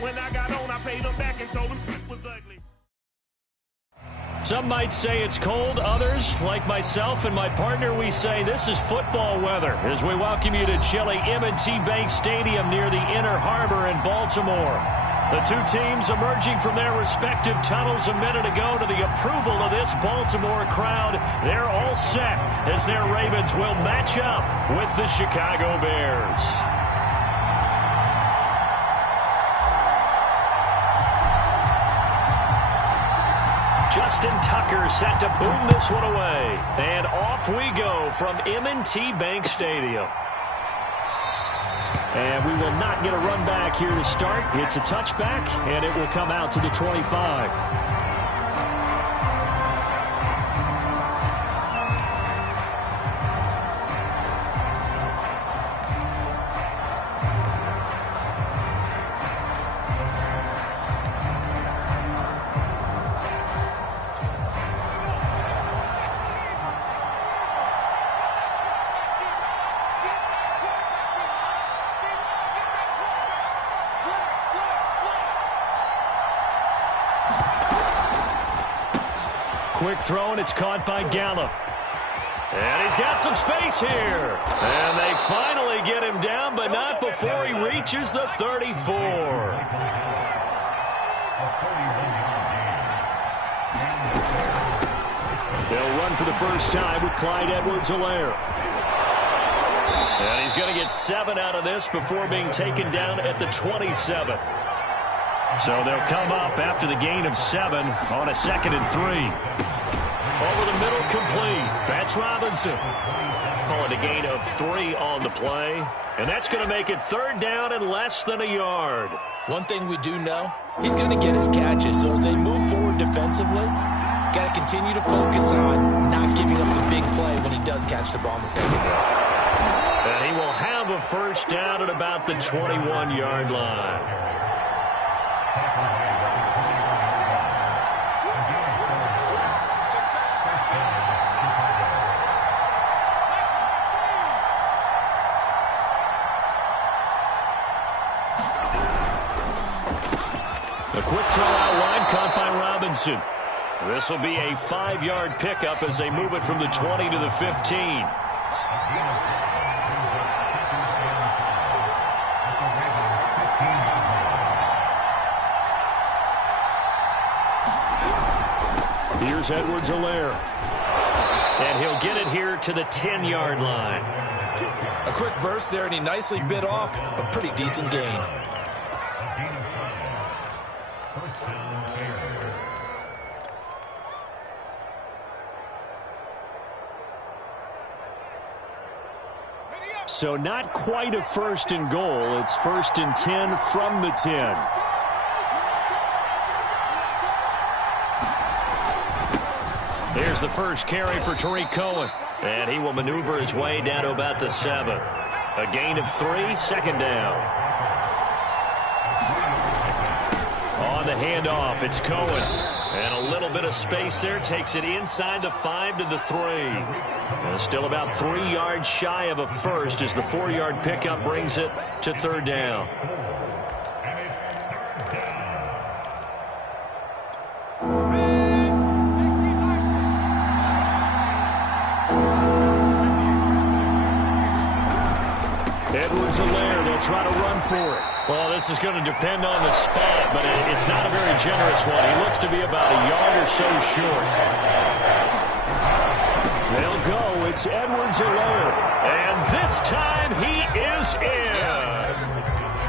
When I got on, I paid him back and told him it was ugly. Some might say it's cold. Others, like myself and my partner, we say this is football weather as we welcome you to chilly M&T Bank Stadium near the Inner Harbor in Baltimore. The two teams emerging from their respective tunnels a minute ago to the approval of this Baltimore crowd. They're all set as their Ravens will match up with the Chicago Bears. Justin Tucker set to boom this one away. And off we go from M&T Bank Stadium. And we will not get a run back here to start. It's a touchback, and it will come out to the 25. Quick throw, and it's caught by Gallup. And he's got some space here. And they finally get him down, but not before he reaches the 34. They'll run for the first time with Clyde Edwards-Helaire. And he's going to get 7 out of this before being taken down at the 27. So they'll come up after the gain of 7 on a 2nd and 3. Over the middle, complete. That's Robinson. Call it a gain of 3 on the play. And that's going to make it 3rd down and less than a yard. One thing we do know, he's going to get his catches. So as they move forward defensively, got to continue to focus on not giving up the big play when he does catch the ball in the secondary. And he will have a first down at about the 21-yard line. A quick throw out wide caught by Robinson. This will be a 5-yard pickup as they move it from the 20 to the 15. Here's Edwards-Helaire. And he'll get it here to the 10-yard line. A quick burst there, and he nicely bit off a pretty decent gain. So not quite a 1st and goal. It's 1st and 10 from the 10. Here's the first carry for Tariq Cohen. And he will maneuver his way down to about the 7. A gain of 3, 2nd down. On the handoff, it's Cohen. And a little bit of space there takes it inside the 5 to the 3. And still about 3 yards shy of a first as the 4-yard pickup brings it to 3rd down. Edwards-Helaire, they'll try to run for it. Well, this is going to depend on the spot, but it's not a very generous one. He looks to be about a yard or so short. They'll go. It's Edwards-Helaire. And this time he is in. Yes.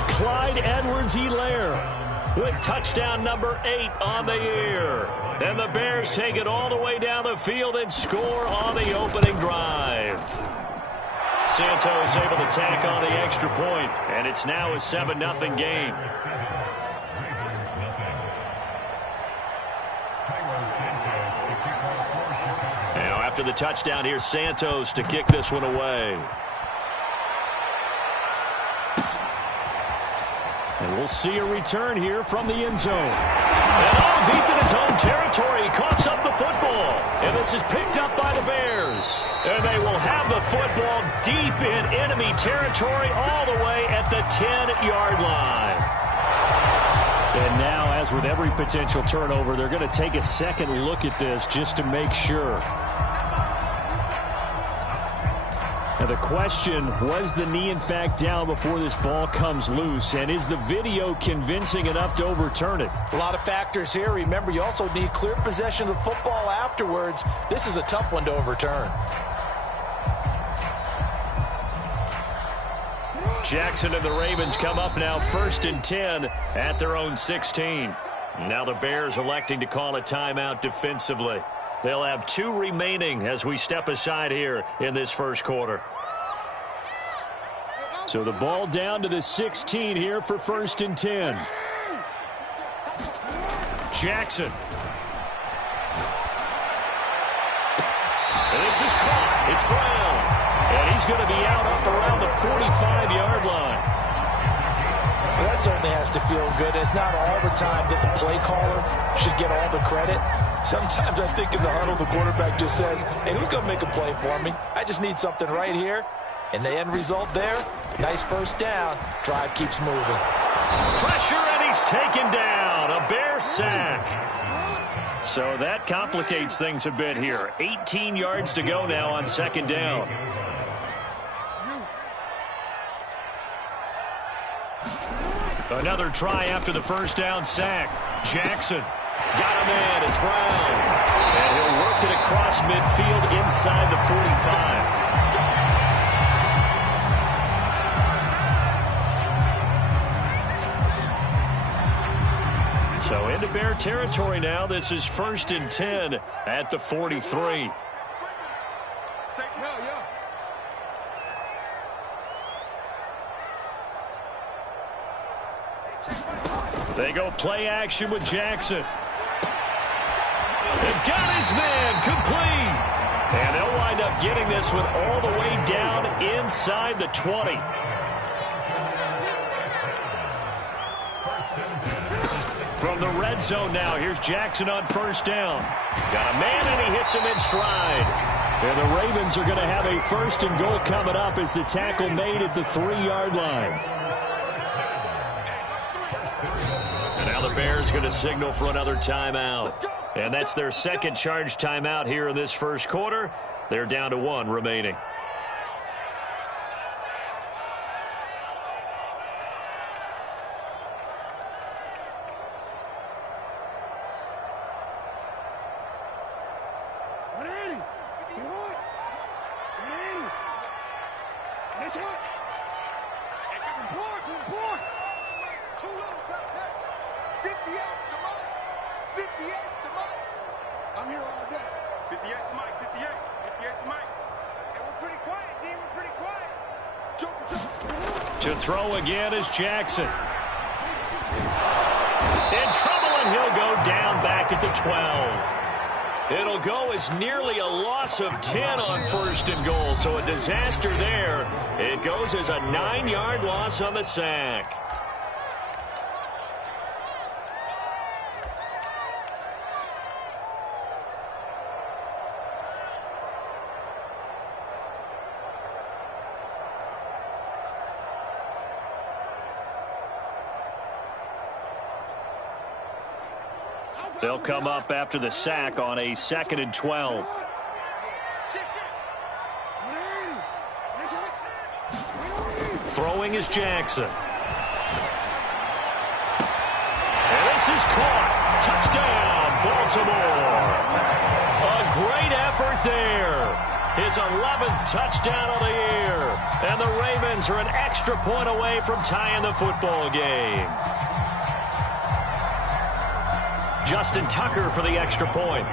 Clyde Edwards-Helaire with touchdown number 8 on the year. And the Bears take it all the way down the field and score on the opening drive. Santos able to tack on the extra point, and it's now a 7-0 game. Now after the touchdown, here's Santos to kick this one away. And we'll see a return here from the end zone. And all deep in his own territory, he coughs up the football. And this is picked up by the Bears. And they will have the football deep in enemy territory all the way at the 10-yard line. And now, as with every potential turnover, they're going to take a second look at this just to make sure. Now the question, was the knee in fact down before this ball comes loose? And is the video convincing enough to overturn it? A lot of factors here. Remember, you also need clear possession of the football afterwards. This is a tough one to overturn. Jackson and the Ravens come up now 1st and 10 at their own 16. Now the Bears electing to call a timeout defensively. They'll have 2 remaining as we step aside here in this first quarter. So the ball down to the 16 here for 1st and 10. Jackson. And this is caught. It's Brown. And he's going to be out up around the 45-yard line. Well, that certainly has to feel good. It's not all the time that the play caller should get all the credit. Sometimes I think in the huddle, the quarterback just says, hey, who's going to make a play for me? I just need something right here. And the end result there, nice first down. Drive keeps moving. Pressure, and he's taken down. A Bear sack. So that complicates things a bit here. 18 yards to go now on 2nd down. Another try after the first down sack. Jackson got a man. It's Brown. And he'll work it across midfield inside the 45. So into Bear territory now. This is 1st and 10 at the 43. They go play action with Jackson. They've got his man complete. And they'll wind up getting this one all the way down inside the 20. From the red zone now, here's Jackson on 1st down. Got a man, and he hits him in stride. And the Ravens are going to have a 1st and goal coming up as the tackle made at the 3-yard line. And now the Bears going to signal for another timeout. And that's their second charge timeout here in this first quarter. They're down to 1 remaining. To throw again is Jackson. In trouble, and he'll go down back at the 12. It'll go as nearly a loss of 10 on 1st and goal, so a disaster there. It goes as a 9-yard loss on the sack. They'll come up after the sack on a 2nd and 12. Throwing is Jackson. And this is caught. Touchdown, Baltimore. A great effort there. His 11th touchdown of the year. And the Ravens are an extra point away from tying the football game. Justin Tucker for the extra point.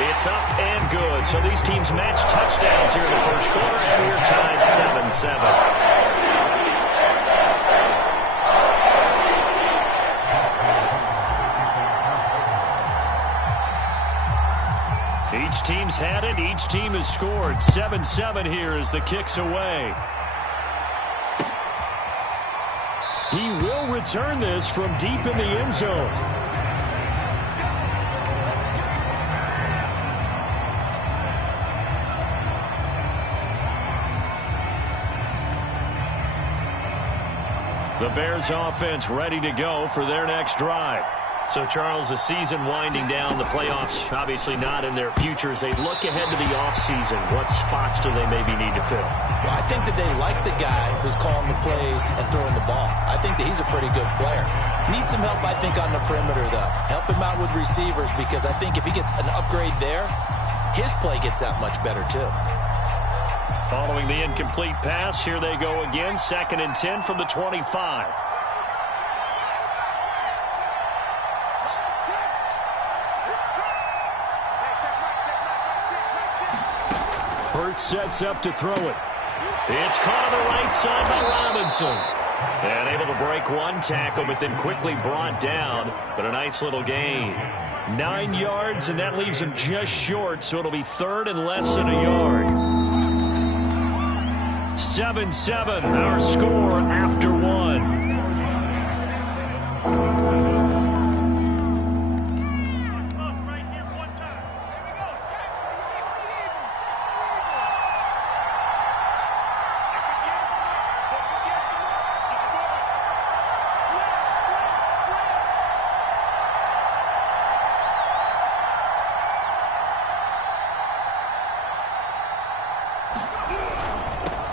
It's up and good. So these teams match touchdowns here in the first quarter, and we're tied 7-7. Each team's had it. Each team has scored. 7-7 here as the kick's away. He will return this from deep in the end zone. The Bears offense ready to go for their next drive. So, Charles, the season winding down, the playoffs obviously not in their futures. They look ahead to the offseason. What spots do they maybe need to fill? Well, I think that they like the guy who's calling the plays and throwing the ball. I think that he's a pretty good player. Needs some help, I think, on the perimeter, though. Help him out with receivers, because I think if he gets an upgrade there, his play gets that much better, too. Following the incomplete pass, here they go again. 2nd and 10 from the 25. Hurts sets up to throw it. It's caught on the right side by Robinson. And able to break one tackle, but then quickly brought down. But a nice little gain. 9 yards, and that leaves him just short, so it'll be 3rd and less than a yard. 7-7, our score after 1.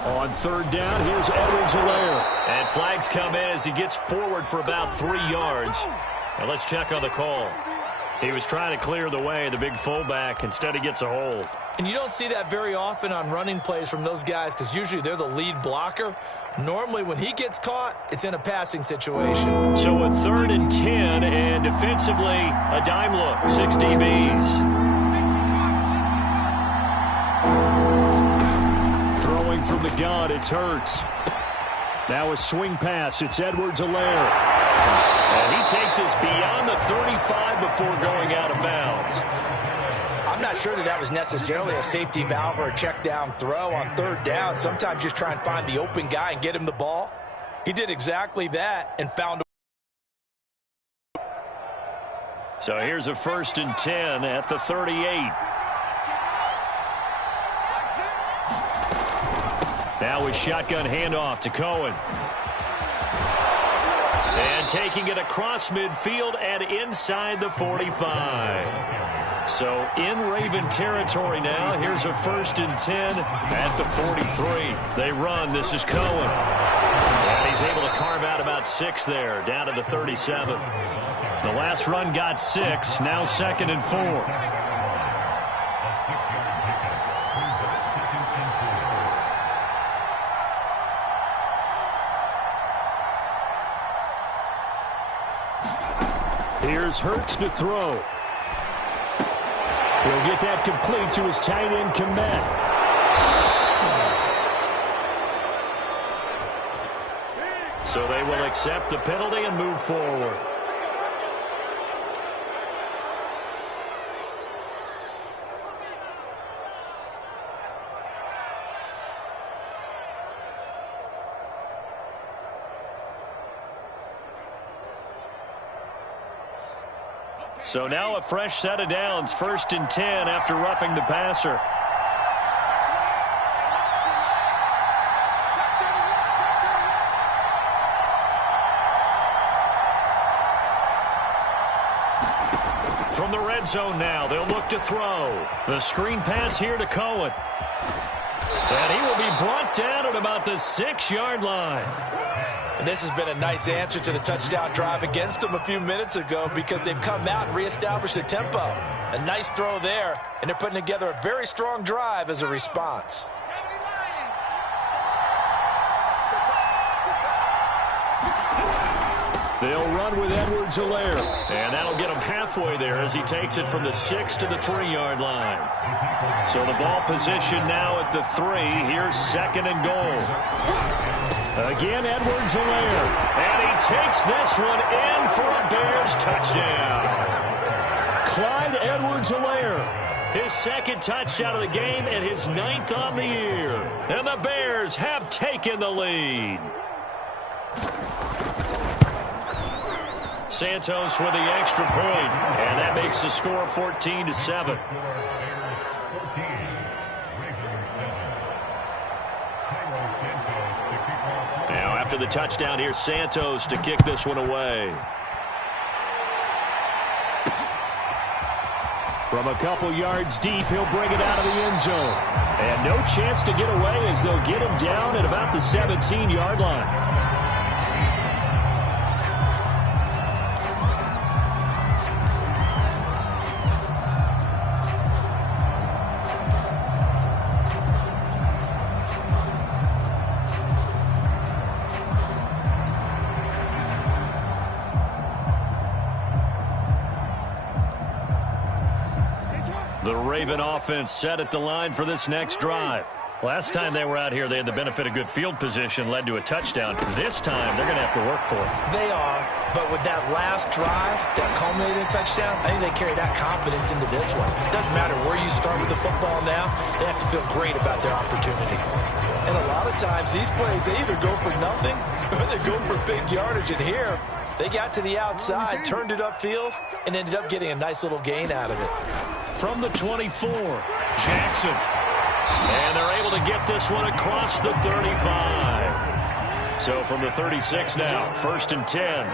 On 3rd down, here's Edwards-Helaire. And flags come in as he gets forward for about 3 yards. Now let's check on the call. He was trying to clear the way, the big fullback. Instead, he gets a hold. And you don't see that very often on running plays from those guys, because usually they're the lead blocker. Normally, when he gets caught, it's in a passing situation. So a 3rd and 10, and defensively, a dime look. 6 DBs. From the gun, it's Hurts. Now a swing pass. It's Edwards-Helaire. And he takes us beyond the 35 before going out of bounds. I'm not sure that was necessarily a safety valve or a check down throw on 3rd down. Sometimes just try and find the open guy and get him the ball. He did exactly that and found a... So here's a 1st and 10 at the 38. Now a shotgun handoff to Cohen. And taking it across midfield and inside the 45. So in Raven territory now. Here's a 1st and 10 at the 43. They run. This is Cohen. And he's able to carve out about 6 there, down to the 37. The last run got 6. Now 2nd and 4. Here's Hurts to throw. He'll get that complete to his tight end, Komet. So they will accept the penalty and move forward. So now a fresh set of downs, 1st and 10 after roughing the passer. From the red zone now, they'll look to throw. The screen pass here to Cohen. And he will be brought down at about the 6-yard line. And this has been a nice answer to the touchdown drive against them a few minutes ago, because they've come out and reestablished the tempo. A nice throw there, and they're putting together a very strong drive as a response. They'll run with Edwards-Helaire. And that'll get him halfway there as he takes it from the 6 to the 3-yard line. So the ball position now at the 3. Here's 2nd and goal. Again, Edwards-Helaire. And he takes this one in for a Bears touchdown. Clyde Edwards-Helaire. His 2nd touchdown of the game and his 9th on the year. And the Bears have taken the lead. Santos with the extra point, and that makes the score 14-7. Now after after the touchdown. Here's Santos to kick this one away. From a couple yards deep, he'll bring it out of the end zone. And no chance to get away as they'll get him down at about the 17-yard line. The Raven offense set at the line for this next drive. Last time they were out here, they had the benefit of good field position, led to a touchdown. This time, they're going to have to work for it. They are, but with that last drive that culminated in a touchdown, I think they carry that confidence into this one. It doesn't matter where you start with the football now. They have to feel great about their opportunity. And a lot of times, these plays, they either go for nothing or they go for big yardage. And here, they got to the outside, turned it upfield, and ended up getting a nice little gain out of it. From the 24, Jackson. And they're able to get this one across the 35. So from the 36 now, 1st and 10.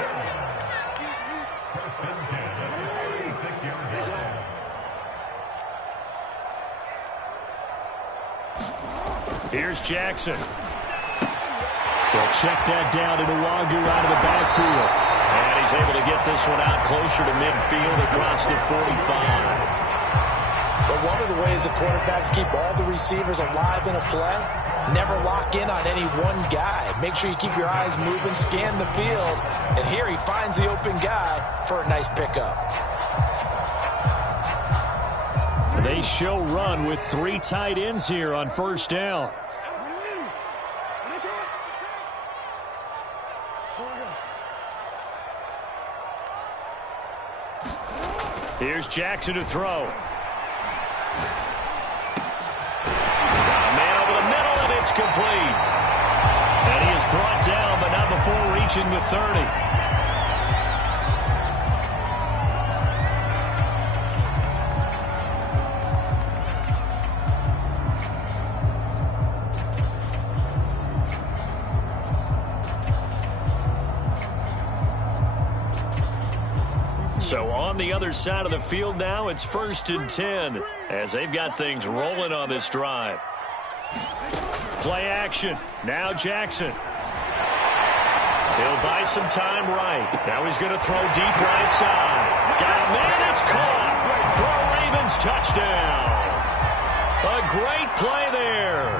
Here's Jackson. They'll check that down to Nwangu out of the backfield. And he's able to get this one out closer to midfield across the 45. But one of the ways the quarterbacks keep all the receivers alive in a play, never lock in on any one guy. Make sure you keep your eyes moving, scan the field, and here he finds the open guy for a nice pickup. They show run with 3 tight ends here on 1st down. Here's Jackson to throw. Man over the middle, and it's complete. And he is brought down, but not before reaching the 30. So on the other side of the field now, it's 1st and 10 as they've got things rolling on this drive. Play action. Now Jackson. He'll buy some time right. Now he's going to throw deep right side. Got a man, it's caught for a Ravens touchdown. A great play there.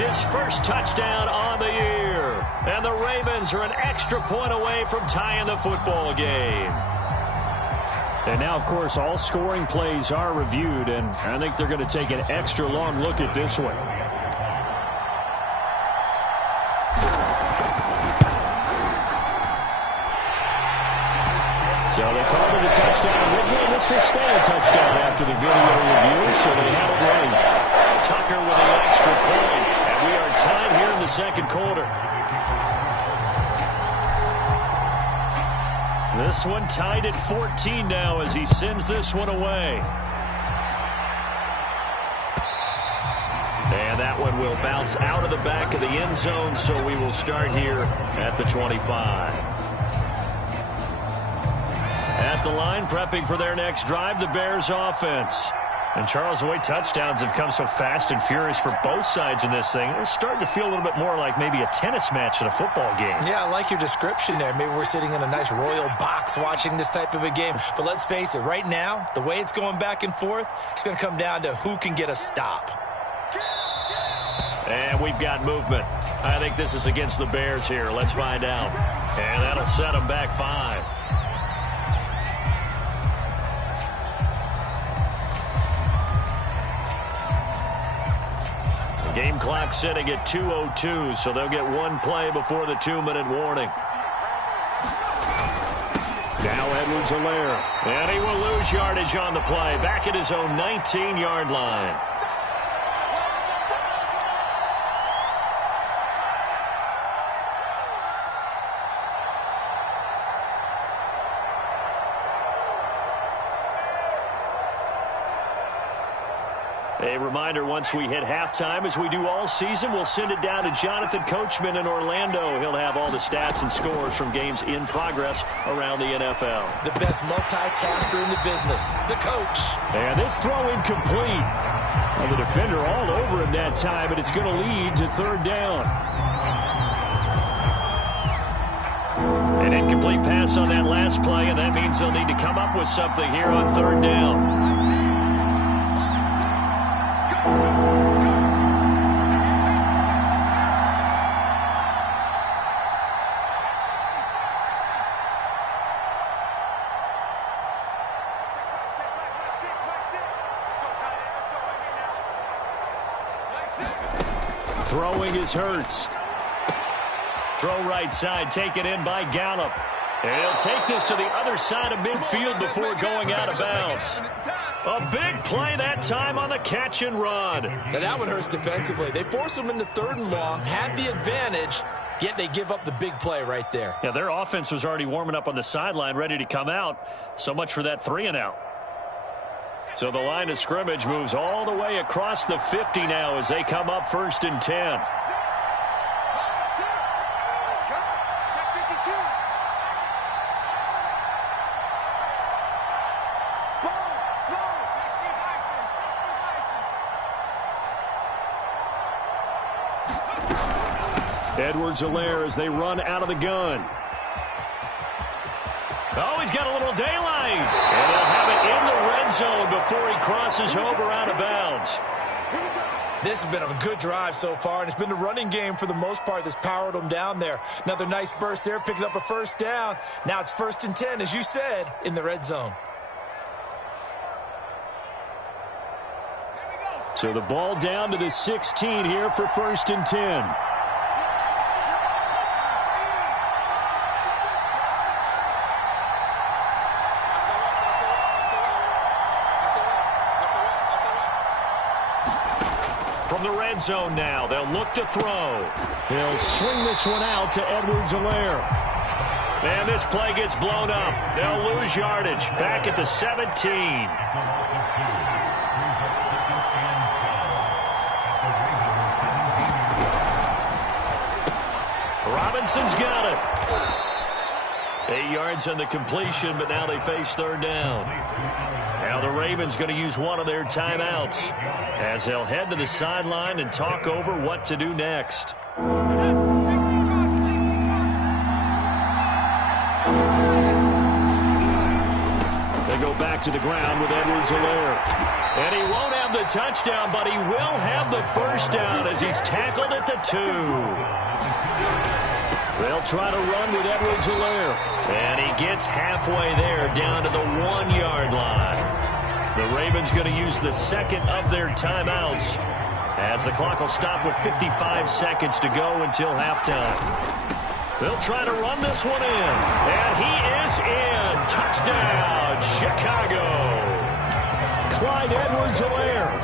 His first touchdown on the year. And the Ravens are an extra point away from tying the football game. And now, of course, all scoring plays are reviewed, and I think they're going to take an extra long look at this one. So they called it a touchdown originally. This will stay a touchdown after the video review, so they have it ready. Tucker with the extra point, and we are tied here in the second quarter. This one tied at 14 now as he sends this one away. And that one will bounce out of the back of the end zone, so we will start here at the 25. At the line, prepping for their next drive, the Bears offense. And Charles, the way touchdowns have come so fast and furious for both sides in this thing, it's starting to feel a little bit more like maybe a tennis match at a football game. Yeah, I like your description there. Maybe we're sitting in a nice royal box watching this type of a game. But let's face it, right now, the way it's going back and forth, it's going to come down to who can get a stop. And we've got movement. I think this is against the Bears here. Let's find out. And that'll set them back 5. Game clock sitting at 2:02, so they'll get one play before the 2-minute warning. Now Edwards-Helaire, and he will lose yardage on the play, back at his own 19-yard line. A reminder, once we hit halftime, as we do all season, we'll send it down to Jonathan Coachman in Orlando. He'll have all the stats and scores from games in progress around the NFL. The best multitasker in the business, the coach. And this throw incomplete. Well, the defender all over him that time, but it's going to lead to third down. An incomplete pass on that last play, and that means they'll need to come up with something here on third down. Throwing is Hurts. Throw right side, taken in by Gallup. And he'll take this to the other side of midfield before going out of bounds. A big play that time on the catch and run. And that one hurts defensively. They force him into third and long, had the advantage, yet they give up the big play right there. Yeah, their offense was already warming up on the sideline, ready to come out. So much for that 3-and-out. So the line of scrimmage moves all the way across the 50 now as they come up 1st and 10. Edwards-Helaire as they run out of the gun. Oh, he's got a little daylight. And they'll have it in the red zone before he crosses over out of bounds. This has been a good drive so far, and it's been the running game for the most part that's powered them down there. Another nice burst there, picking up a first down. Now it's 1st and 10, as you said, in the red zone. So the ball down to the 16 here for 1st and 10. From the red zone now, they'll look to throw. He'll swing this one out to Edwards-Helaire. And this play gets blown up. They'll lose yardage. Back at the 17. Robinson's got it. 8 yards on the completion, but now they face third down. Now the Ravens going to use one of their timeouts as they'll head to the sideline and talk over what to do next. They go back to the ground with Edwards-Helaire. And he won't have the touchdown, but he will have the first down as he's tackled at the 2. They'll try to run with Edwards-Helaire. And he gets halfway there down to the 1-yard line. The Ravens going to use the second of their timeouts as the clock will stop with 55 seconds to go until halftime. They'll try to run this one in. And he is in. Touchdown, Chicago. Clyde Edwards-Helaire